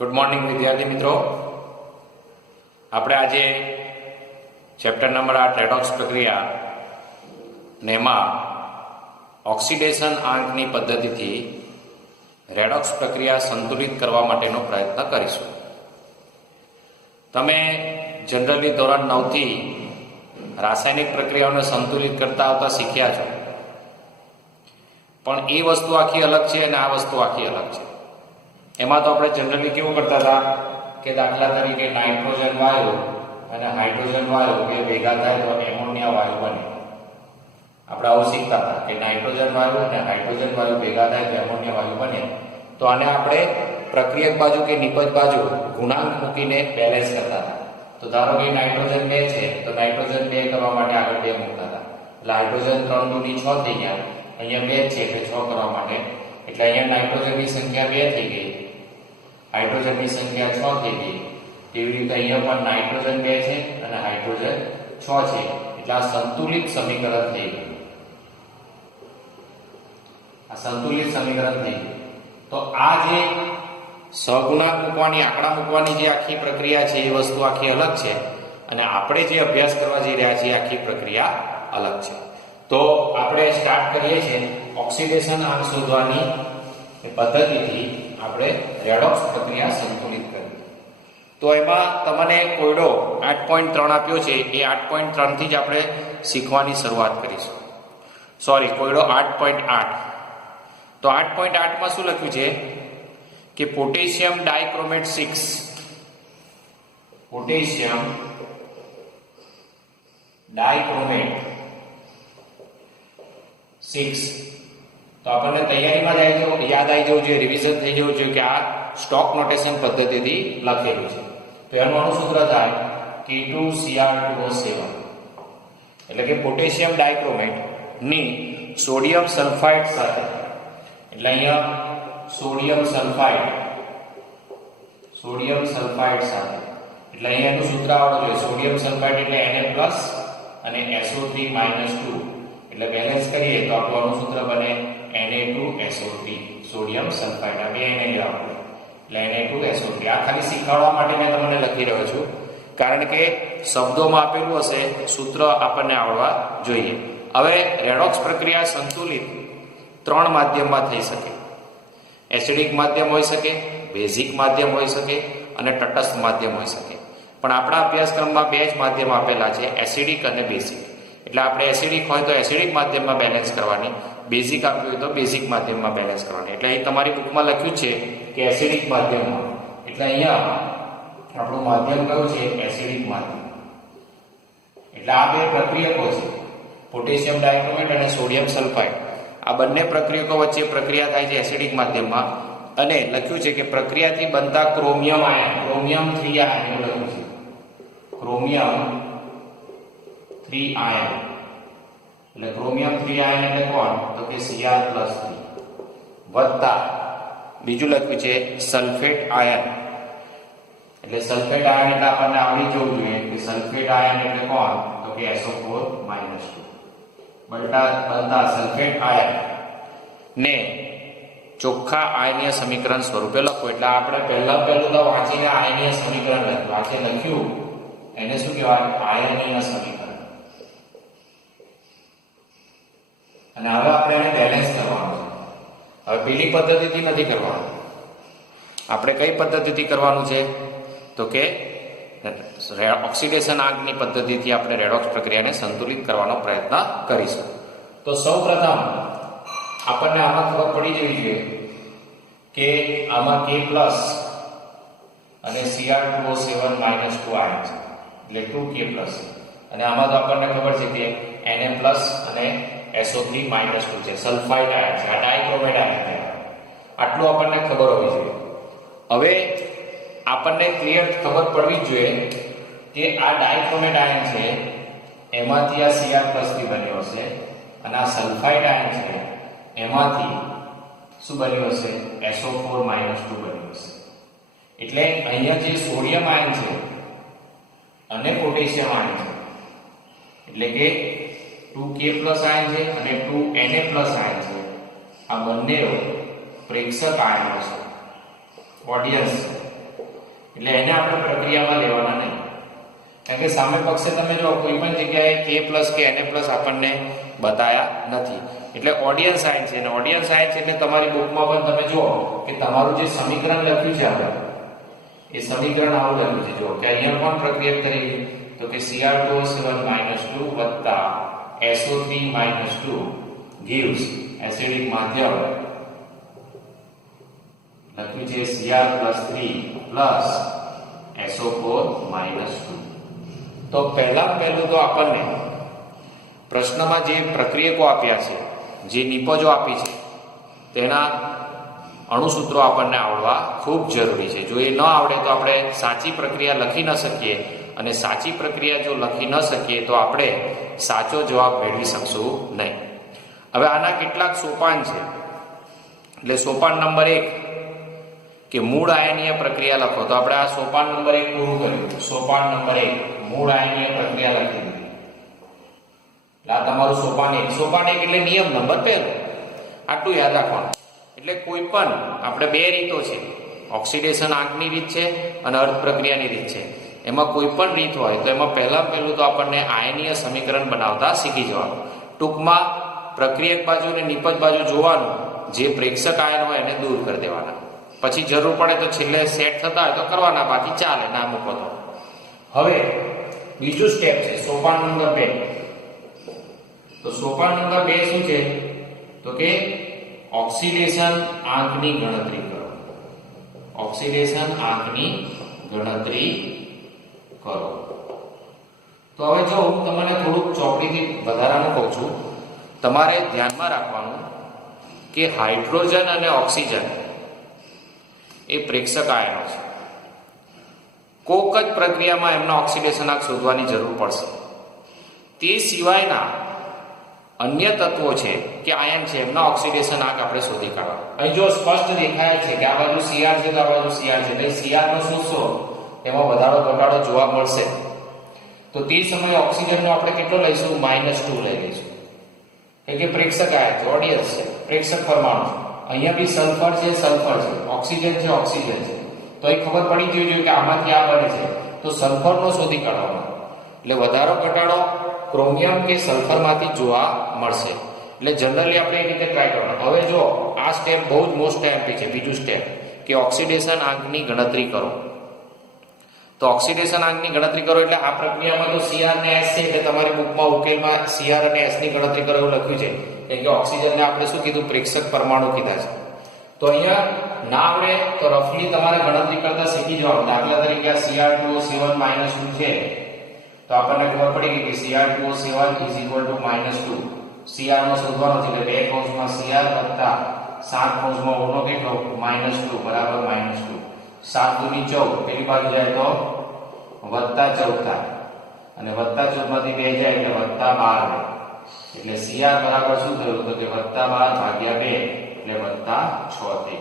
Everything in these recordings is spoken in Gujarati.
ગુડ મોર્નિંગ વિદ્યાર્થી મિત્રો, આપણે આજે ચેપ્ટર નંબર 8 રેડોક્સ પ્રક્રિયા ને એમાં ઓક્સિડેશન આંકની પદ્ધતિથી રેડોક્સ પ્રક્રિયા સંતુલિત કરવા માટેનો પ્રયત્ન કરીશું. તમે જનરલી ધોરણ 9 થી રાસાયણિક પ્રક્રિયાઓને સંતુલિત કરતા આવતા શીખ્યા છો, પણ એ વસ્તુ આખી અલગ છે અને આ વસ્તુ આખી અલગ છે. એમાં તો આપણે જનરલી કેવું કરતા હતા કે દાખલા તરીકે નાઇટ્રોજન વાયુ અને હાઇડ્રોજન વાયુ બે ભેગા થાય તો એમોનિયા વાયુ બને. આપણે આવું શીખતા હતા કે નાઇટ્રોજન વાયુ અને હાઇડ્રોજન વાયુ ભેગા થાય તો એમોનિયા વાયુ બને. તો આને આપણે પ્રક્રિયક બાજુ કે નિપજ બાજુ ગુણાંક મૂકીને બેલેન્સ કરતા હતા. તો ધારો કે નાઇટ્રોજન 2 છે તો નાઇટ્રોજન 2 કરવા માટે આગળ 2 મૂકતા હતા, એટલે હાઇડ્રોજન 3 દૂની 6 થઈ ગયા. અહીંયા 2 છે એટલે 6 કરવા માટે, એટલે અહીંયા નાઇટ્રોજનની સંખ્યા 2 થઈ ગઈ, હાઇડ્રોજનની સંખ્યા 6 થઈ ગઈ. તેવી રીતે અહીંયા પણ નાઇટ્રોજન 2 છે અને હાઇડ્રોજન 6 છે, એટલે આ સંતુલિત સમીકરણ થઈ ગયું. આ સંતુલિત સમીકરણ થઈ ગયું. તો આ જે સહગુણાંક મૂકવાની, આંકડા મૂકવાની જે આખી પ્રક્રિયા છે એ વસ્તુ આખી અલગ છે, અને આપણે જે અભ્યાસ કરવા જઈ રહ્યા છીએ આખી પ્રક્રિયા અલગ છે. તો આપણે સ્ટાર્ટ કરીએ છીએ ઓક્સિડેશન આંક શોધવાની પદ્ધતિથી આપણે રેડોક્સ પ્રક્રિયા સંતુલિત કરવી. તો એમાં તમને કોયડો 8.3 આપ્યો છે, એ 8.3 થી જ આપણે શીખવાની શરૂઆત કરીશું. સોરી, કોયડો 8.8. તો 8.8 માં શું લખ્યું છે કે પોટેશિયમ ડાયક્રોમેટ 6, પોટેશિયમ ડાયક્રોમેટ 6. તો આપણને તૈયારીમાં યાદ આવી જવું જોઈએ, રિવિઝન થઈ જવું જોઈએ કે આ સ્ટોક નોટેશન પદ્ધતિથી લખેલું છે. તો એનું અણુસૂત્ર થાય K2Cr2O7, એટલે કે પોટેશિયમ ડાયક્રોમેટ ની સોડિયમ સલ્ફાઇડ સાથે, એટલે અહીંયા સોડિયમ સલ્ફાઇડ સાથે, એટલે અહીંયા એનું સૂત્ર આવડવું જોઈએ. સોડિયમ સલ્ફાઇડ એટલે Na+ અને SO3 -2, એટલે બેલેન્સ કરીએ તો આપણું અણુસૂત્ર બને Na2SO3, સોડિયમ સલ્ફાઇડ. આ બે એને લેવાનું, એટલે Na2SO3. આ ખાલી શીખવાડવા માટે મેં તમને લખી રહ્યો છું, કારણ કે શબ્દોમાં આપેલું હશે, સૂત્ર આપણને આવડવા જોઈએ. હવે રેડોક્સ પ્રક્રિયા સંતુલિત 3 માધ્યમમાં થઈ શકે. એસિડિક માધ્યમ હોઈ શકે, બેઝિક માધ્યમ હોઈ શકે અને તટસ્થ માધ્યમ હોઈ શકે. પણ આપણા અભ્યાસક્રમમાં 2 જ માધ્યમ આપેલા છે, એસિડિક અને બેઝિક. એટલે આપણે એસિડિક હોય તો એસિડિક માધ્યમમાં બેલેન્સ કરવાની, બેઝિક આપ્યું હોય તો બેઝિક માધ્યમમાં બેલેન્સ કરવાની. એટલે અહીં તમારી બુકમાં લખ્યું છે કે એસિડિક માધ્યમમાં, એટલે અહીંયા આપણું માધ્યમ કયું છે? એસિડિક માધ્યમ. એટલે આ બે પ્રક્રિયકો છે, પોટેશિયમ ડાયક્રોમેટ અને સોડિયમ સલ્ફાઇડ. આ બંને પ્રક્રિયકો વચ્ચે પ્રક્રિયા થાય છે એસિડિક માધ્યમમાં, અને લખ્યું છે કે પ્રક્રિયાથી બનતા ક્રોમિયમ આયન, ક્રોમિયમ 3 આયન એવું લખ્યું છે, ક્રોમિયમ 3 આયન. એટલે ક્રોમિયમ 3 આયન એટલે કોણ? તો કે Cr+3 વત્તા બીજું લખ્યું છે સલ્ફેટ આયન. એટલે સલ્ફેટ આયન એટલે આપણને આવડી જવું જોઈએ કે સલ્ફેટ આયન એટલે કોણ? તો કે SO4 -2 બનતા સલ્ફેટ આયન ને ચોખ્ખા આયનીય સમીકરણ સ્વરૂપે લખો. એટલે આપણે પહેલું તો વાંચીને આયનીય સમીકરણ લખ્યું, એને શું કહેવાય? આયનીય સમીકરણ. અને હવે આપણે એને બેલેન્સ કરવાનું છે. હવે પેલી પદ્ધતિથી નથી કરવાનું, આપણે કઈ પદ્ધતિથી કરવાનું છે? તો કે ઓક્સિડેશન આંકની પદ્ધતિથી આપણે રેડોક્સ પ્રક્રિયાને સંતુલિત કરવાનો પ્રયત્ન કરીશું. તો સૌપ્રથમ આપણને આમાં ખબર પડી જવી જોઈએ કે આમાં K+ અને Cr2O7 -2 આયન છે, એટલે 2K+. અને આમાં તો આપણને ખબર છે કે Na+ અને SO3 -2 છે, સલ્ફાઇડ આયન છે, આ ડાયક્રોમેટ આયન છે. આટલું આપણને ખબર હોવી જોઈએ. હવે આપણને ક્લિયર ખબર પડવી જોઈએ કે આ ડાયક્રોમેટ આયન છે એમાંથી આ Cr+ થી બન્યો હશે, અને આ સલ્ફાઇડ આયન છે એમાંથી શું બન્યું હશે? SO4 -2 બન્યું હશે. એટલે અહીંયા જે સોડિયમ આયન છે અને પોટેશિયમ આયન છે, એટલે કે 2K+ આયન છે અને 2Na+ આયન છે, આ બંને પ્રેક્ષક આયનો છે, ઓડિયન્સ. એટલે એને આપણે પ્રક્રિયામાં લેવાના નહીં, કારણ કે સામે પક્ષે તમે જો કોઈ પણ જગ્યાએ k+ કે na+ આપણને બતાયા નથી. એટલે ઓડિયન સાઇન છે, અને ઓડિયન સાઇન છે એટલે તમારી બુકમાં પણ તમે જુઓ કે તમારું જે સમીકરણ લખ્યું છે આપણે એ સમીકરણ આવું લખ્યું છે. જો કે અહીંયા પણ પ્રક્રિયા કરી તો કે Cr2O7 - 2 SO3 - 2 gives એસિડિક માધ્યમ લખ્યું છે Cr+3 SO4 - 2. તો પહેલું તો આપણને પ્રશ્નમાં જે પ્રક્રિયકો આપ્યા છે, જે નિપજો આપી છે, તેના અણુસૂત્રો આપણને આવડવા ખૂબ જરૂરી છે. જો એ ન આવડે તો આપણે સાચી પ્રક્રિયા લખી ન શકીએ, અને સાચી પ્રક્રિયા જો લખી ન શકીએ તો આપણે સાચો જવાબ મેળવી શકશું નહીં. હવે આના કેટલાક સોપાન છે. એટલે સોપાન નંબર 1 કે મૂળ આયનીય પ્રક્રિયા લખો. તો આપણે આ સોપાન નંબર 1 પૂરું કર્યું. સોપાન નંબર 1 મૂળ આયનીય પ્રક્રિયા લખી દીધી. આ તમારું સોપાન 1. સોપાન 1 એટલે નિયમ નંબર 1. આટલું યાદ રાખવાનું. એટલે કોઈ પણ આપણે બે રીતો છે, ઓક્સિડેશન આંકની રીત છે અને અર્ધ પ્રક્રિયાની રીત છે. એમાં કોઈ પણ રીત હોય તો એમાં પહેલું તો આપણને આયનીય સમીકરણ બનાવતા શીખી જવાનું. ટૂંકમાં પ્રક્રિયક બાજુ અને નિપજ બાજુ જોવાનું, જે પ્રેક્ષક આયન હોય એને દૂર કરી દેવાના. પછી જરૂર પડે તો છેલ્લે સેટ થતા હોય તો કરવાના, બાકી ચાલે ના મૂકો તો. હવે બીજું સ્ટેપ છે સોપાન નંબર 2. તો સોપાન નંબર 2 શું છે? તો કે ઓક્સિડેશન આંકની ગણતરી કરો. ઓક્સિડેશન આંકની ગણતરી કરો. તો હવે જો હું તમને થોડુંક ચોપડીથી વધારાનું કહું છું, તમારે ધ્યાનમાં રાખવાનું કે હાઇડ્રોજન અને ઓક્સિજન એ પ્રેક્ષક આયનો છે. કોક જ પ્રક્રિયામાં એમના ઓક્સિડેશન આંક શોધવાની જરૂર પડશે. તે સિવાયના અન્ય તત્વો છે કે આયન છે, એમના ઓક્સિડેશન આંક આપણે શોધી કાઢવા. અહીં જો સ્પષ્ટ દેખાય છે કે આ બાજુ Cr છે તો આ બાજુ Cr છે, એટલે Cr નો શોધશો એમાં વધારો ઘટાડો જોવા મળશે. તો તે સમયે ઓક્સિજનનો આપણે કેટલો લઈશું? -2 લઈ લઈશું, કે પ્રેક્ષક આયન છે, ઓડિયન્સ છે, પ્રેક્ષક પરમાણુ છે. અહીંયા બી સલ્ફર છે, ઓક્સિજન છે, ઓક્સિજન છે. તો એ ખબર પડી જોઈએ કે આમાંથી આ બને છે, તો સલ્ફરનો શોધી કાઢવાનો. એટલે વધારો ઘટાડો ક્રોમિયમ કે સલ્ફરમાંથી જોવા મળશે. એટલે જનરલી આપણે એ રીતે ટ્રાય કરવાનો. હવે જો આ સ્ટેપ બહુ જ મોસ્ટ ઇમ્પોર્ટન્ટ છે. બીજું સ્ટેપ કે ઓક્સિડેશન આંકની ગણતરી કરો. તો ઓક્સિડેશન આંકની ગણતરી કરો એટલે આ પ્રક્રિયામાં તો Cr અને S છે, એટલે તમારી બુકમાં ઉકેલમાં Cr અને S ની ગણતરી કરો એવું લખ્યું છે. કેમ કે ઓક્સિજનને આપણે શું કીધું? પ્રેક્ષક પરમાણુ કીધા છે. તો અહીંયા ના આવડે તો રફલી તમારે ગણતરી કરતા શીખી જવાનું. દાખલા તરીકે આ Cr2O7 - 2 છે, તો આપણને ખબર પડી ગઈ કે Cr2O7 = -2. Cr નો શોધવાનો છે, એટલે 2 કૌંસમાં Cr વત્તા 7 કૌંસમાં O નો કેટલો? -2 બરાબર -2. 7 × 2 = 14. પેલી બાજુ જાય તો +14 થાય, અને +14 માંથી 2 જાય એટલે +12 થાય. એટલે Cr બરાબર શું થયું? તો કે +12 / 2 એટલે +6 થઈ.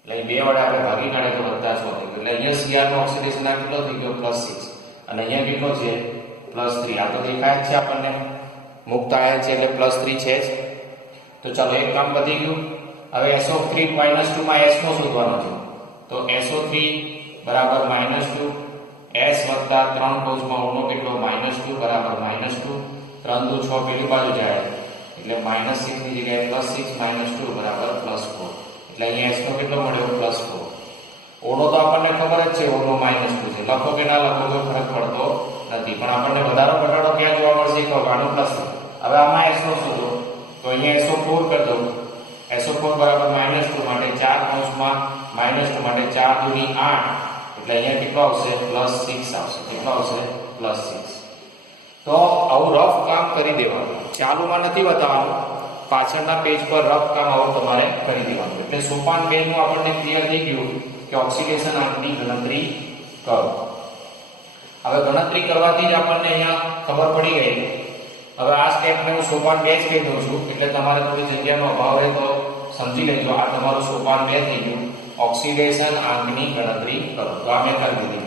એટલે અહીં 2 વડે આપણે ભાગી કાઢે તો +6 થઈ. એટલે અહીંયા Cr નો ઓક્સિડેશન આંક કેટલો થઈ ગયો? +6. અને અહીંયા કેટલો છે? +3. આ તો દેખાય જ છે આપણને, મુક્ત આયન છે એટલે +3 છે જ. તો ચાલો એક કામ પતી ગયું. હવે SO3 - 2 માં S નો શોધવાનો છે. તો SO3 બરાબર -2, S વત્તા 3 કૌંસમાં O નો કેટલો? -2 બરાબર -2. 3 × 6 પેલી બાજુ જાય એટલે -6 ની જગ્યાએ +6 - 2 બરાબર +4. એટલે અહીંયા S નો કેટલો મળ્યો? +4. O નો તો આપણને ખબર જ છે, O નો -2 છે. લખો કે ના લખો કોઈ ફરક પડતો નથી, પણ આપણને વધારો ઘટાડો ક્યાં જોવા મળશે? આનું +. હવે આમાં S નો શોધો. તો અહીંયા SO4 કરી દઉં. SO4 બરાબર -2 માટે 4 કૌંસમાં -2 માટે 4 × 8 એટલે અહીંયા કેટલો આવશે? +6 આવશે. કેટલો આવશે? +6. તો આવું રફ કામ કરી દેવાનું. ચાલુમાં નથી બતાવવાનું, પાછળના પેજ પર રફ કામ આવું તમારે કરી દેવાનું. એટલે સોપાન 2 નું આપણને ક્લિયર થઈ ગયું કે ઓક્સિડેશન આંકની ગણતરી કરો. હવે ગણતરી કરવાથી જ આપણને અહીંયા ખબર પડી ગઈ. હવે આ સ્ટેપને હું સોપાન 2 જ કહી દઉં છું, એટલે તમારે થોડી જગ્યાનો અભાવ રહે તો સમજી લેજો. આ તમારું સોપાન 2 થઈ ગયું. ઓક્સિડેશન આંકની ગણતરી કરો. તો આ મેં કરી દીધી.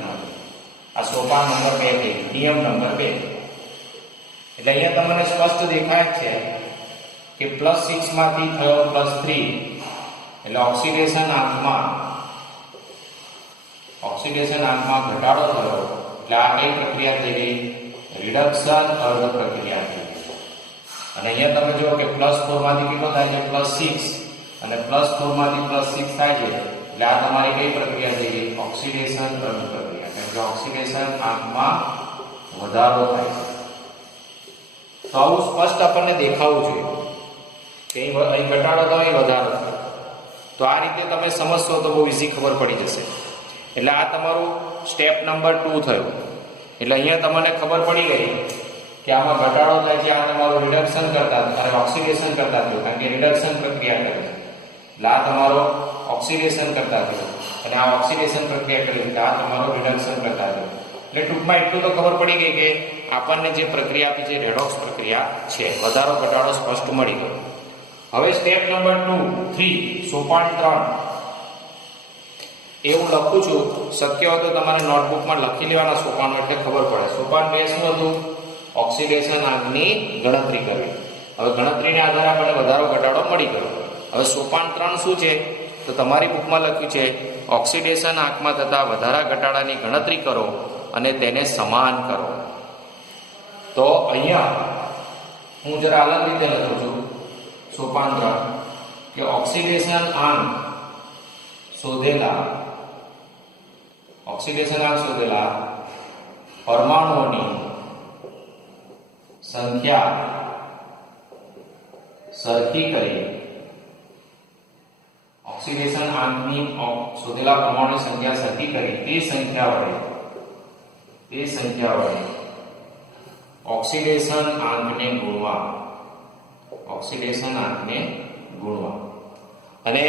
આ સોપાન નંબર 2 થઈ ગયું. નિયમ નંબર 2. એટલે અહીંયા તમને સ્પષ્ટ દેખાય છે કે +6 માંથી થયો +3, એટલે ઓક્સિડેશન આંકમાં ઓક્સિડેશન આંકમાં ઘટાડો થયો એટલે આ કઈ પ્રક્રિયા થઈ ગઈ? રિડક્શન અર્ધ પ્રક્રિયા થઈ ગઈ. અને અહીંયા તમે જુઓ કે +4 માંથી કેટલો થાય છે? +6 અને +4 માંથી +6 થાય છે એટલે આ તમારી કઈ પ્રક્રિયા થઈ ગઈ? ઓક્સિડેશન અર્ધ પ્રક્રિયા. કેમ કે ઓક્સિડેશન આંકમાં વધારો થાય છે. તો આવું સ્પષ્ટ આપણને દેખાવું જોઈએ કે અહીં ઘટાડો તો અહીં વધારો થાય. તો આ રીતે તમે સમજશો તો બહુ ઈઝી ખબર પડી જશે. એટલે આ તમારું સ્ટેપ નંબર 2 થયું. એટલે અહીંયા તમને ખબર પડી ગઈ કે આમાં ઘટાડો થાય છે, આ તમારું રિડક્શન કરતા અને ઓક્સિડેશન કરતા થયું, કારણ કે રિડક્શન પ્રક્રિયા કરે છે. એટલે આ તમારો ઓક્સિડેશન કરતા થયું અને આ ઓક્સિડેશન પ્રક્રિયા કરે એટલે આ તમારો રિડક્શન કરતા થયું. એટલે ટૂંકમાં એટલું તો ખબર પડી ગઈ કે આપણને જે પ્રક્રિયા આપી છે રેડોક્સ પ્રક્રિયા છે. વધારો ઘટાડો સ્પષ્ટ મળી ગયો. હવે સ્ટેપ નંબર 2 3 સોપાન 3 એવું લખું છું. શક્ય હોય તો તમારે નોટબુકમાં લખી લેવાના સોપાનો એટલે ખબર પડે. સોપાન 2 શું હતું? ઓક્સિડેશન આંકની ગણતરી કરવી. હવે ગણતરીના આધારે આપણને વધારો ઘટાડો મળી ગયો. હવે સોપાન 3 શું છે? તો તમારી બુકમાં લખ્યું છે ઓક્સિડેશન આંકમાં થતા વધારા ઘટાડાની ગણતરી કરો અને તેને સમાન કરો. તો અહીંયા હું જરા અલગ રીતે લખું છું સોપાન 3 કે ઓક્સિડેશન આંક શોધેલા પરમાણુઓની સંખ્યા સરખી કરી ઓક્સિડેશન આંકની શોધેલા પરમાણુની સંખ્યા સરખી કરી તે સંખ્યા વડે ઓક્સિડેશન આંકને ગુણવા અને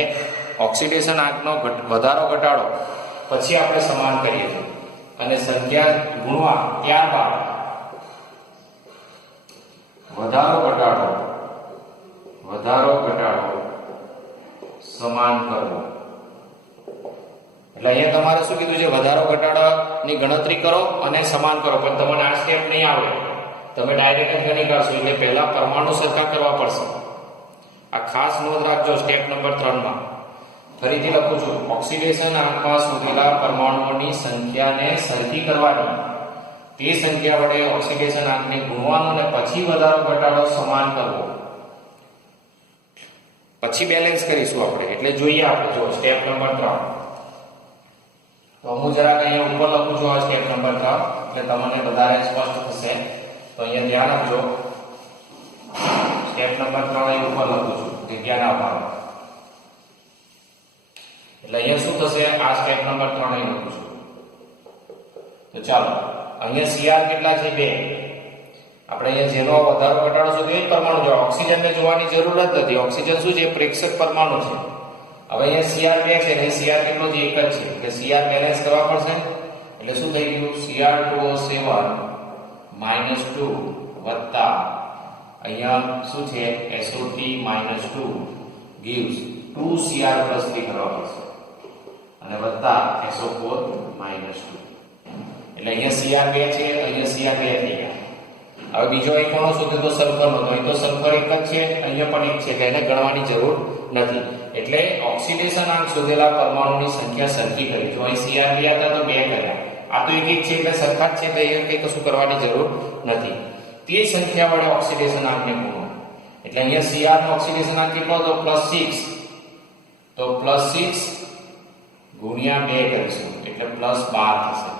ઓક્સિડેશન આંકનો વધારો ઘટાડો પછી આપણે સમાન કરીએ છીએ અને સંખ્યા ગુણવા ત્યારબાદ વધારો ઘટાડો સમાન કરવો. એટલે અહીંયા તમારે શું કીધું છે? વધારો ઘટાડાની ગણતરી કરો અને સમાન કરો. પણ તમને આ સ્ટેપ નહીં આવડે, તમે ડાયરેક્ટ જ ગણી કાઢશો. એટલે પહેલા પરમાણુ સરખા કરવા પડશે. આ ખાસ નોંધ રાખજો સ્ટેપ નંબર 3 માં. ફરીથી લખું છું ઓક્સિડેશન આંકમાં શોધેલા પરમાણુઓની સંખ્યાને સરખી કરવાની, તે સંખ્યા વડે ઓક્સિડેશન આંકને ગુણવાનું અને પછી વધારો ઘટાડો સમાન કરવો. પછી બેલેન્સ કરીશું આપણે. એટલે જોઈએ આપણે જો સ્ટેપ નંબર 3. તો હું જરાક અહીંયા ઉપર લખું છું આ સ્ટેપ નંબર 3 એટલે તમને વધારે સ્પષ્ટ થશે. તો અહીંયા ધ્યાન આપજો. સ્ટેપ નંબર 3 અહીં ઉપર લખું છું જગ્યા ના પાડો. એટલે અહીંયા શું થશે? આ સ્ટેપ નંબર 3 અહીં લખું છું. તો ચાલો અહીંયા CR કેટલા છે? 2. આપણે અહીંયા જેનો વધારો ઘટાડો છે તે જ પરમાણુ જો ઓક્સિજનને જોવાની જરૂર જ નથી. ઓક્સિજન શું છે? પ્રેક્ષક પરમાણુ છે. હવે અહીંયા CR 2 છે અને CR કેટલો છે? 1 જ છે. એટલે CR બેલેન્સ કરવા પડશે. એટલે શું થઈ ગયું? Cr2O7 -2 વત્તા અહીંયા શું છે? SO3 -2 gives 2Cr + 3 કરવા પડશે અને વત્તા SO4 -2. એટલે અહીંયા Cr 2 છે, અહીંયા Cr 2 થઈ ગયા. હવે બીજો એક કોનો શોધ્યો? તો સલ્ફરનો. તો અહીં તો સલ્ફર એક જ છે, અહીંયા પણ એક છે એટલે એને ગણવાની જરૂર નથી. એટલે ઓક્સિડેશન આંક શોધેલા પરમાણુની સંખ્યા સરખી કરી. જો અહીં Cr 2 હતા તો 2 કર્યા. આ તો એક છે એટલે સરખા જ છે એટલે અહીંયા કંઈ કશું કરવાની જરૂર નથી. તે સંખ્યા વડે ઓક્સિડેશન આંકને ગુણો. એટલે અહીંયા Cr નો ઓક્સિડેશન આંક કેટલો હતો? +6. તો +6 ગુણ્યા 2 કરીશું એટલે +12 થશે.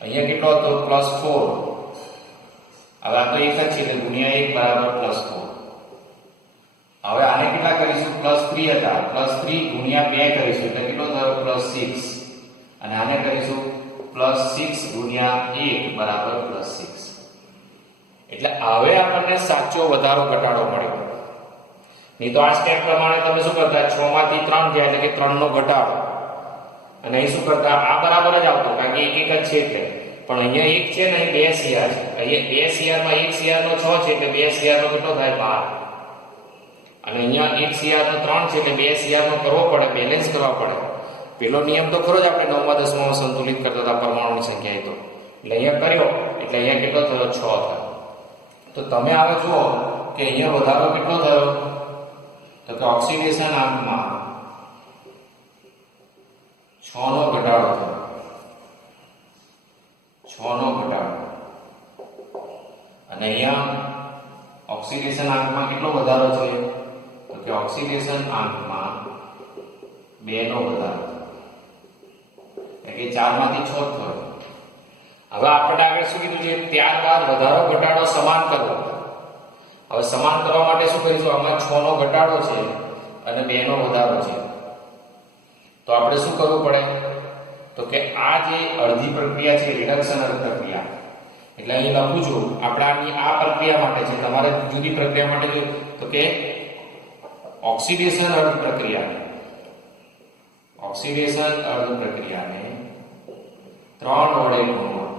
અહીંયા કેટલો હતો? +4. હવે આ તો એક જ છે એટલે ગુણ્યા 1 બરાબર +4. હવે આને કેટલા કરીશું? +3 હતા. +3 ગુણ્યા 2 કરીશું એટલે કેટલો થયો? +6. અને આને કરીશું +6 ગુણ્યા 1 બરાબર +6. એટલે હવે આપણને સાચો વધારો ઘટાડો મળ્યો. નહીં તો આ સ્ટેપ પ્રમાણે તમે શું કરતા? 6 માંથી 3 ગયા એટલે કે 3 નો ઘટાડો. અને અહીં શું કરતા? આ બરાબર જ આવતો કારણ કે એક જ છે એટલે. પણ અહીંયા એક છે ને અહીં 2 CR છે. અહીંયા 2 CR માં 1 CR નો 6 છે એટલે 2 CR નો કેટલો થાય? 12. અને અહીંયા 1 CR નો 3 છે એટલે 2 CR નો કરવો પડે, બેલેન્સ કરવા પડે. પેલો નિયમ તો ખરો જ આપણે 9મા 10મામાં સંતુલિત કરતા હતા પરમાણુની સંખ્યા. તો એટલે અહીંયા કર્યો એટલે અહીંયા કેટલો થયો? 6 થયો. તો તમે હવે જુઓ કે અહીંયા વધારો કેટલો થયો? તો કે ઓક્સિડેશન આંકમાં 6 નો ઘટાડો થયો. અને અહીંયા ઓક્સિડેશન આંકમાં કેટલો વધારો છે? તો કે ઓક્સિડેશન આંકમાં 2 નો વધારો, એટલે કે 4 માંથી 6 થયો. હવે આપણે આગળ શું કીધું છે? ત્યારબાદ વધારો ઘટાડો સમાન કરવો. હવે સમાન કરવા માટે શું કરીશું? આમાં 6 નો ઘટાડો છે અને 2 નો વધારો છે, તો આપણે શું કરવું પડે? તો કે આ જે અડધી પ્રક્રિયા છે રિડક્શન અર્ધ પ્રક્રિયા, એટલે અહીં લખું છું આપણાની આ પ્રક્રિયા માટે છે, તમારે જુદી પ્રક્રિયા માટે જો તો કે ઓક્સિડેશન અર્ધ પ્રક્રિયાને 3 વડે ગુણવા.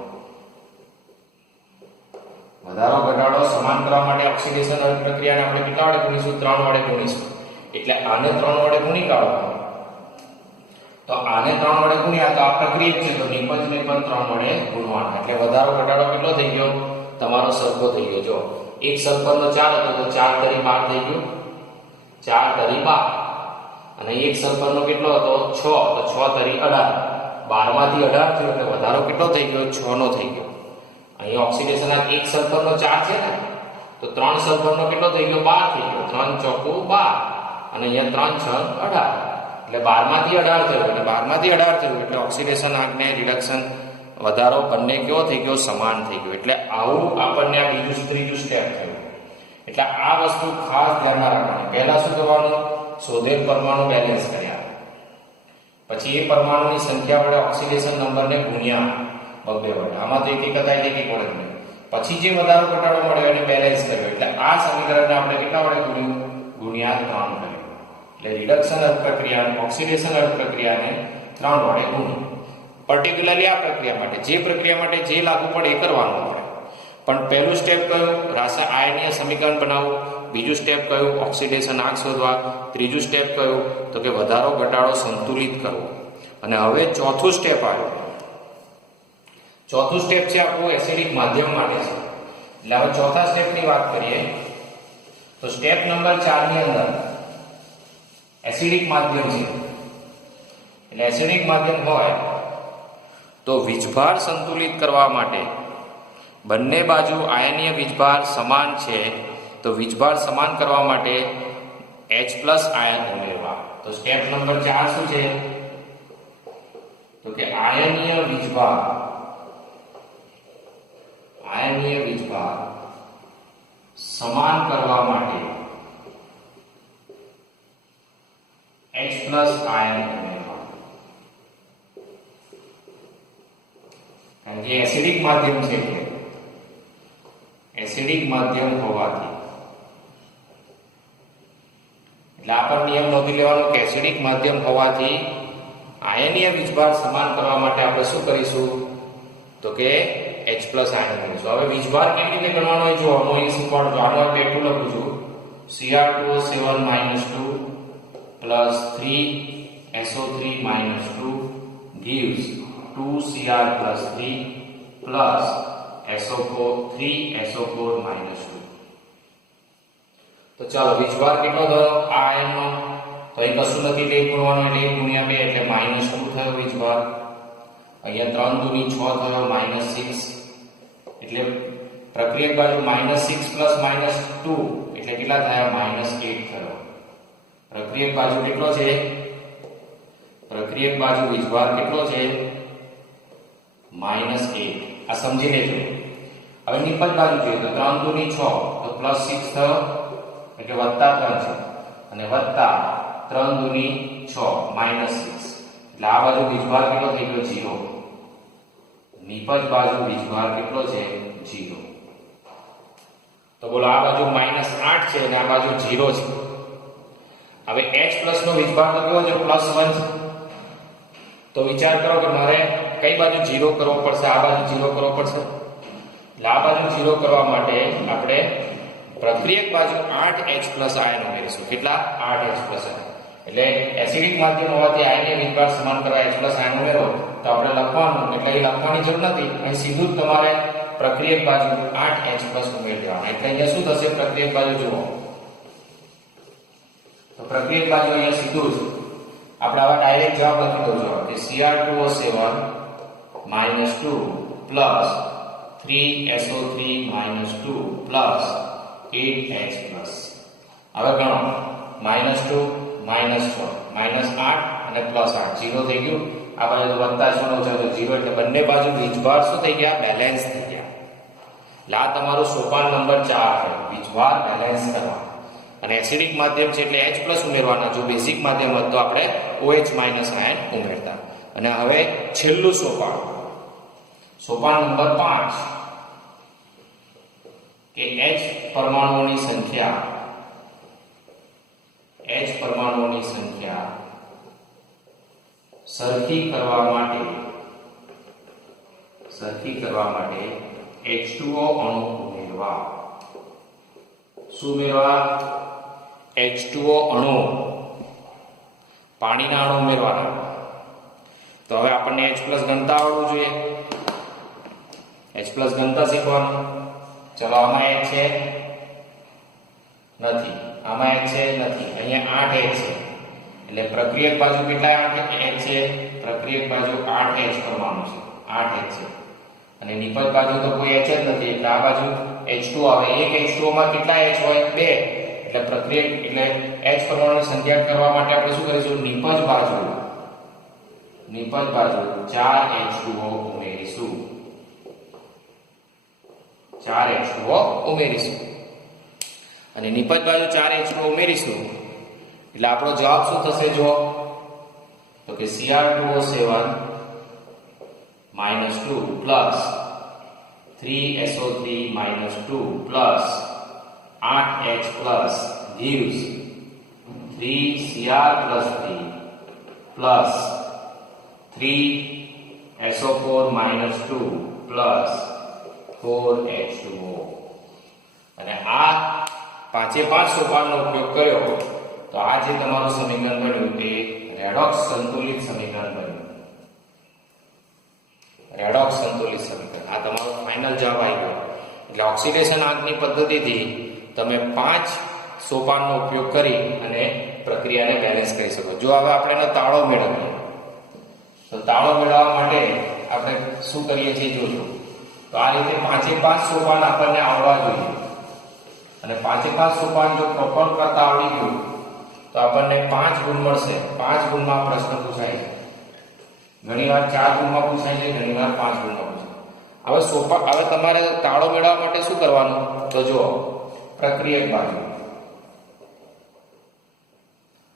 વધારો ઘટાડો સમાન કરવા માટે ઓક્સિડેશન અર્ધ પ્રક્રિયાને આપણે કેટલા વડે ગુણીશું? 3 વડે ગુણીશું. એટલે આને 3 વડે ગુણી કાઢો, તો આને 3 વડે ગુણ્યા તો આ પ્રક્રિયા છે, તો નિપજને પણ 3 વડે ગુણવાના. એટલે વધારો ઘટાડો કેટલો થઈ ગયો? તમારો સરખો થઈ ગયો. જો એક સલ્ફરનો 4 હતો તો 4 તરી 12 થઈ ગયો, 4 તરી 12. અને એક સલ્ફરનો કેટલો હતો? 6, તો 6 તરી 18. 12 માંથી 18 થયો, એટલે વધારો કેટલો થઈ ગયો? 6 નો થઈ ગયો. અહીં ઓક્સિડેશન આ એક સલ્ફરનો 4 છે ને, તો 3 સલ્ફરનો કેટલો થઈ ગયો? 12 થઈ ગયો. 3 ચોકુ 12 અને અહીંયા 3 6 18, એટલે 12 માંથી 18 થયો. એટલે 12 માંથી 18 થયું એટલે ઓક્સિડેશન આંકને રિડક્શન વધારો બંને કેવો થઈ ગયો? સમાન થઈ ગયો. એટલે આવું આપણને આ ત્રીજું સ્ટેપ થયું. એટલે આ વસ્તુ ખાસ ધ્યાનમાં રાખવાની. પહેલા શું કરવાનું? શોધેલ પરમાણુ બેલેન્સ કર્યા, પછી એ પરમાણુની સંખ્યા વડે ઓક્સિડેશન નંબરને ગુણ્યા 2 વડે. આમાં તો એક હતા એક વડે નહીં. પછી જે વધારો ઘટાડો મળ્યો એને બેલેન્સ કર્યો. એટલે આ સમીકરણને આપણે કેટલા વડે ગુણ્યું? ગુણ્યા 3 કર્યું. એટલે રિડક્શન અર્ધ પ્રક્રિયા, ઓક્સિડેશન અર્ધ પ્રક્રિયાને 3 વડે ગુણ્યું. પર્ટિક્યુલરલી આ પ્રક્રિયા માટે, જે પ્રક્રિયા માટે જે લાગુ પડે એ કરવાનું હોય. પણ પહેલું સ્ટેપ કયું? આયનીય સમીકરણ બનાવવું. બીજું સ્ટેપ કયું? ઓક્સિડેશન આંક શોધવા. ત્રીજું સ્ટેપ કયું? તો કે વધારો ઘટાડો સંતુલિત કરવો. અને હવે ચોથું સ્ટેપ આવ્યું. ચોથું સ્ટેપ છે આપણું એસિડિક માધ્યમ માટે છે. એટલે હવે ચોથા સ્ટેપની વાત કરીએ તો સ્ટેપ નંબર 4 ની અંદર એસિડિક માધ્યમ છે. એટલે એસિડિક માધ્યમ હોય તો વીજભાર સંતુલિત કરવા માટે બંને બાજુ આયનીય વીજભાર સમાન છે, તો વીજભાર સમાન કરવા માટે H+ આયન ઉમેરવા. તો સ્ટેપ નંબર 4 શું છે? તો કે આયનીય વીજભાર સમાન કરવા માટે H+ આયન ઉમેરવા. કારણ કે એસિડિક માધ્યમ છે, એસિડિક માધ્યમ હોવાથી એટલે આપણને નિયમ નોંધી લેવાનો કે એસિડિક માધ્યમ હોવાથી આયનીય વીજભાર સમાન કરવા માટે આપણે શું કરીશું? તો કે H+ આયન કરીશું. હવે વીજભાર કેવી રીતે ગણવાનો હોય? જો હું અહીં શીખવાડું છું. આનો પેટું લખું છું. Cr2O7 - 2 + 3SO3 - 2 gives 2Cr + 3 plus SO4 3SO4 - 2. તો ચાલો વીજભાર કેટલો થયો આ આયનનો? તો અહીં કશું નથી, 1 ગુણવાનું એટલે 1 ગુણ્યા 2 એટલે -2 થયો વીજભાર. અહીંયા 3 દુની 6 થયો -6, એટલે પ્રક્રિયક બાજુ -6 + -2 એટલે કેટલા થયા? -8 થયો. પ્રક્રિયક બાજુ કેટલો છે? પ્રક્રિયક બાજુ વીજભાર કેટલો છે? -8. આ સમજી લેજો. હવે નિપજ બાજુ જોઈએ તો 3 દુની 6 તો +6 થયો એટલે +3 છે, અને +3 દુની 6 -6 એટલે આ બાજુ વીજભાર કેટલો થઈ ગયો? 0. નિપજ બાજુ વીજભાર કેટલો છે? 0. તો બોલો આ બાજુ -8 છે અને આ બાજુ 0 છે. હવે H+ નો વીજભાર તો કેવો છે? +1 છે. તો વિચાર કરો કે મારે કઈ બાજુ 0 કરવો પડશે? આ બાજુ 0 કરવો પડશે. એટલે આ બાજુ 0 કરવા માટે આપણે પ્રક્રિયક બાજુ 8H+ આયન ઉમેરીશું. કેટલા? 8H+ ion. એટલે એસિડિક માધ્યમ હોવાથી આયનીય વીજભાર સમાન કરવા H+ આયન ઉમેરો તો આપણે લખવાનું, એટલે એ લખવાની જરૂર નથી. અહીં સીધું જ તમારે પ્રક્રિયક બાજુ 8H+ ઉમેરી દેવાના. એટલે અહીંયા શું થશે? પ્રક્રિયક બાજુ જુઓ તો પ્રક્રિયક બાજુ અહીંયા સીધું જ આપણે આવા ડાયરેક્ટ જવાબ લખી દઉં છું કે Cr2O7 - 2 plus 3SO3 - 2 plus 8H plus. હવે ગણો -2 -6 -8 અને +8 0 થઈ ગયું. આ બાજુ તો વત્તા 0 છે તો 0 એટલે બંને બાજુ વીજભાર શું થઈ ગયા? બેલેન્સ થઈ ગયા. એટલે આ તમારું સોપાન નંબર 4 છે, વીજભાર બેલેન્સ કરવા. અને એસિડિક માધ્યમ છે એટલે H+ ઉમેરવાના. જો બેઝિક માધ્યમ હતું તો આપણે OH- આયન ઉમેરતા. અને હવે છેલ્લું સોપાન, સોપાન નંબર 5 કે H પરમાણુઓની સંખ્યા સરખી કરવા માટે H2O અણુ ઉમેરવા. શું ઉમેરવા? H2O અણુ, પાણીના અણુ ઉમેરવાના. તો હવે આપણને H+ ગણતા આવડવું જોઈએ. H+ ગણતા શીખવાનું. ચલો આમાં H છે નથી, આમાં H છે નથી, અહીંયા 8H છે. એટલે પ્રક્રિયક બાજુ કેટલા H છે? પ્રક્રિયક બાજુ 8H પરમાણુ છે, 8H છે. અને નિપજ બાજુ તો કોઈ H જ નથી એટલે આ બાજુ H2 આવે. એક H2O માં કેટલા H હોય? 2. એટલે પ્રક્રિયક એટલે H પરમાણુની સંખ્યા કરવા માટે આપણે શું કરીશું? નિપજ બાજુ 4H2O ઉમેરીશું. 4H2O ઉમેરીશું. અને નિપજ બાજુ 4H2O ઉમેરીશું એટલે આપણો જવાબ શું થશે? જો તો કે Cr2O7 - 2 plus 3SO3 - 2 plus 8H plus gives 3Cr+3 plus 3SO4 - 2 plus 4H2O. અને આ 5 સોપાનનો ઉપયોગ કર્યો તો આ જે તમારું સમીકરણ બન્યું તે રેડોક્સ સંતુલિત સમીકરણ બન્યું. રેડોક્સ સંતુલિત સમીકરણ આ તમારો ફાઇનલ જવાબ આવી ગયો. એટલે ઓક્સિડેશન આંકની પદ્ધતિથી તમે 5 સોપાનનો ઉપયોગ કરી અને પ્રક્રિયાને બેલેન્સ કરી શકો. જો હવે આપણે એનો તાળો મેળવીએ તો તાળો મેળવવા માટે આપણે શું કરીએ છીએ જોજો. તો આ રીતે 5 સોપાન આપણને આવડવા જોઈએ. અને 5 સોપાન જો પ્રોપર કરતા આવડી ગયું તો આપણને 5 ગુણ મળશે. 5 ગુણમાં પ્રશ્ન પૂછાય છે. ઘણીવાર 4 ગુણમાં પૂછાય છે, ઘણીવાર 5 ગુણમાં પૂછાય. હવે તમારે તાળો મેળવવા માટે શું કરવાનું? તો જો પ્રક્રિયક બાજુ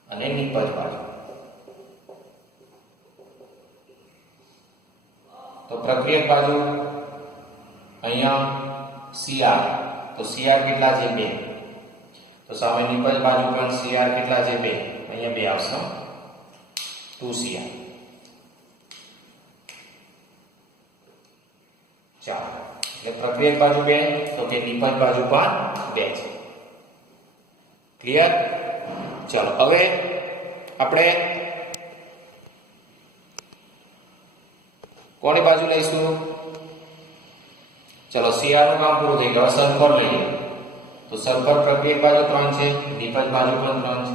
અને નિપજ બાજુ. તો પ્રક્રિયક બાજુ અહીંયા Cr, તો Cr કેટલા છે? 2. તો સામે નિપજ બાજુ પણ Cr કેટલા છે? 2. અહીંયા 2 આવશે, 2Cr. ચાલો, એટલે પ્રક્રિયક બાજુ 2 તો કે નિપજ બાજુ પણ 2 છે. ક્લિયર? ચાલો હવે આપણે કોની બાજુ લઈશું? ચલો Cr નું કામ પૂરું થઈ ગયું. સલ્ફર લઈએ તો સલ્ફર પ્રક્રિયક બાજુ 3 છે, નિપજ બાજુ પણ 3 છે.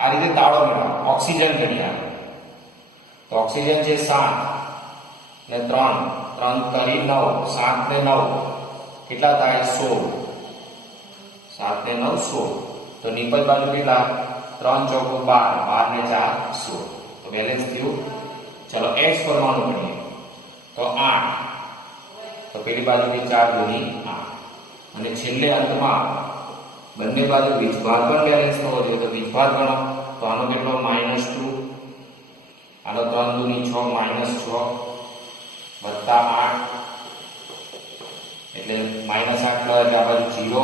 આ રીતે તાળો મેળવો. ઓક્સિજન ગણ્યા તો ઓક્સિજન છે 7 ને 3 કરી 9, 7 ને 9 કેટલા થાય? 16. 7 ને 9 16. તો નિપજ બાજુ કેટલા? 3 ચોકુ 12, 12 ને 4 16. તો બેલેન્સ થયું. ચલો H પરમાણુ ગણીએ તો 8. તો પેલી બાજુ 4 ગુણી 8. અને છેલ્લે અંતમાં બંને બાજુ વીજભાર પણ બેલેન્સ થવો જોઈએ. તો વીજભાર ગણો તો આનો કેટલો? -2. આનો 3 દુની 6 -6 વત્તા 8 એટલે -8 એટલે આ બાજુ 0.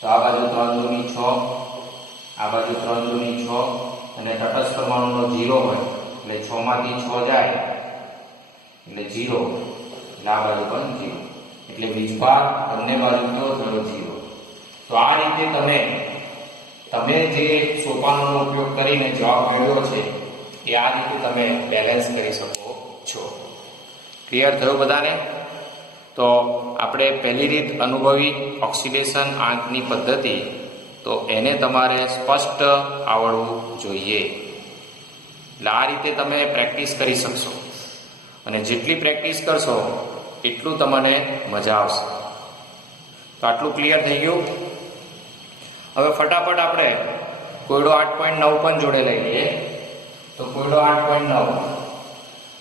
તો આ બાજુ 3 દુની 6, આ બાજુ 3 દુની 6 અને તટસ્થ પરમાણુનો 0 હોય એટલે 6 માંથી 6 જાય એટલે 0. એટલે આ બાજુ પણ 0. એટલે વીજભાર બંને બાજુ તો 0. તો આ રીતે તમે જે સોપાનોનો ઉપયોગ કરીને જવાબ મેળવ્યો છે એ આ રીતે તમે બેલેન્સ કરી શકો છો. ક્લિયર થયું બધાને? તો આપણે પહેલી રીત અનુભવી ઓક્સિડેશન આંકની પદ્ધતિ, તો એને તમારે સ્પષ્ટ આવડવું જોઈએ. એટલે આ રીતે તમે પ્રેક્ટિસ કરી શકશો. અને જેટલી પ્રેક્ટિસ કરશો એટલું તમને મજા આવશે. તો આટલું ક્લિયર થઈ ગયું. હવે ફટાફટ આપણે કોયડો 8.9 પણ જોડે લઈ લઈએ. તો કોયડો 8.9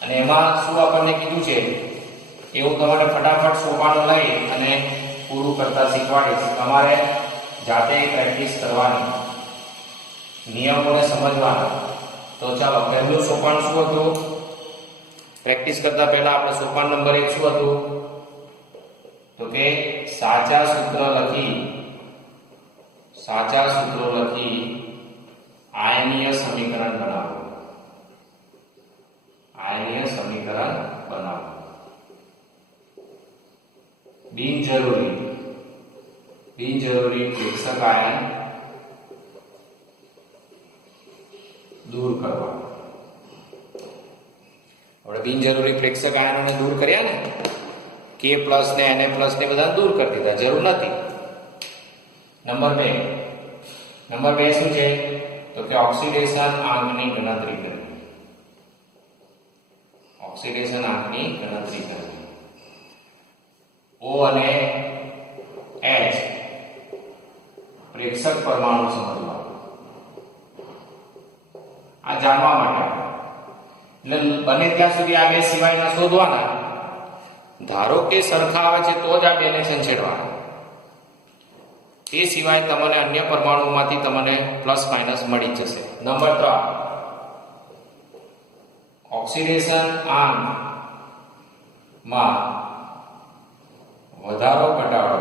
અને એમાં શું આપણને કીધું છે એવું તમારે ફટાફટ સોપાનો લઈ અને પૂરું કરતા શીખવાડીશ. તમારે જાતે પ્રેક્ટિસ કરવાની, નિયમોને સમજવાના. તો ચાલો, પહેલું સોપાન શું હતું? પ્રેક્ટિસ કરતા પહેલા આપણે સોપાન નંબર 1 શું હતું? તો કે સાચા સૂત્રો લખી આયનીય સમીકરણ બનાવો. આયનીય સમીકરણ બનાવો. બિનજરૂરી પ્રેક્ષક આયન દૂર કરવા. આપણે બિનજરૂરી પ્રેક્ષક આયનોને દૂર કર્યા ને, K+ ને Na+ ને બધા દૂર કરી દીધા, જરૂર નથી. નંબર 2 શું છે? તો કે ઓક્સિડેશન આંકની ગણતરી કરવી. ઓક્સિડેશન આંકની ગણતરી કરવી. O અને H પ્રેક્ષક પરમાણુ સમજવા. આ જાણવા માટે એટલે બને ત્યાં સુધી આ બે સિવાયના શોધવાના. ધારો કે સરખા આવે છે તો જ આ બેને છેડવાના. તે સિવાય તમને અન્ય પરમાણુમાંથી તમને પ્લસ માઇનસ મળી જશે. નંબર 3, ઓક્સિડેશન આંકમાં વધારો ઘટાડો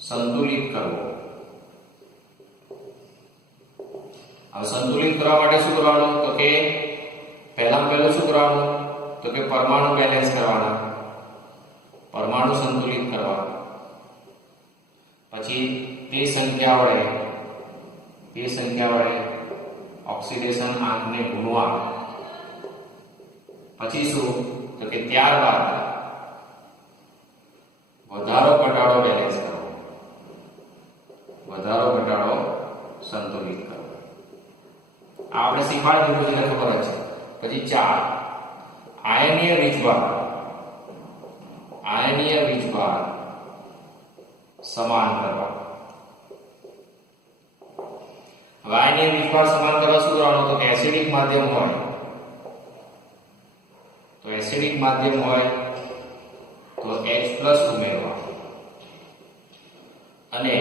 સંતુલિત કરવો. હવે સંતુલિત કરવા માટે શું કરવાનું? તો કે પહેલું શું કરવાનું? તો કે પરમાણુ બેલેન્સ કરવાના, પરમાણુ સંતુલિત કરવા. પછી તે સંખ્યા વડે ઓક્સિડેશન આંકને ગુણવા. પછી શું? તો કે ત્યારબાદ વધારો ઘટાડો બેલેન્સ કરવો, વધારો ઘટાડો સંતુલિત કરવો. આ આપણે શીખવાડી દીધું છે, ખબર જ છે. પછી 4, આયનીય વીજભાર સમાન કરવા. હવે આયનીય વીજભાર સમાન કરવા શું કરવાનું? તો એસિડિક માધ્યમ હોય તો H+ ઉમેરવા અને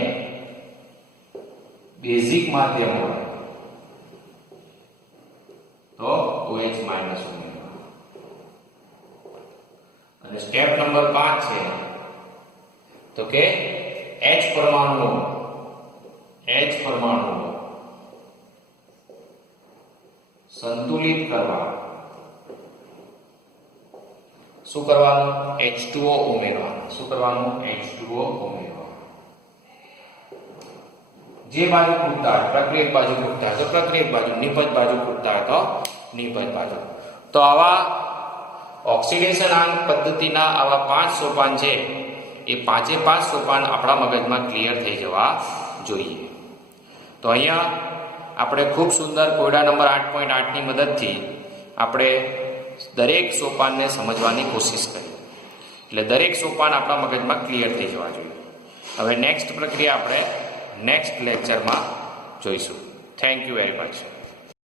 બેઝિક માધ્યમ હોય તો OH- ઉમેરવા. અને સ્ટેપ નંબર 5 છે તો કે H પરમાણુ સંતુલિત કરવા. શું કરવાનું? H2O ઉમેરવાનું. શું કરવાનું? H2O ઉમેરવાનું. જે બાજુ ખૂટતા હોય, પ્રક્રિયક બાજુ ખૂટતા હોય તો પ્રક્રિયક બાજુ, નિપજ બાજુ ખૂટતા હોય તો નિપજ બાજુ. તો આવા ઓક્સિડેશન આંક પદ્ધતિના આવા 5 સોપાન છે. એ 5 સોપાન આપણા મગજમાં ક્લિયર થઈ જવા જોઈએ. તો અહીંયા આપણે ખૂબ સુંદર કોયડા નંબર 8.8 ની મદદથી આપણે દરેક સોપાનને સમજવાની કોશિશ કરી. એટલે દરેક સોપાન આપણા મગજમાં ક્લિયર થઈ જવા જોઈએ. હવે નેક્સ્ટ પ્રક્રિયા આપણે નેક્સ્ટ લેક્ચરમાં જોઈશું. Thank you very much.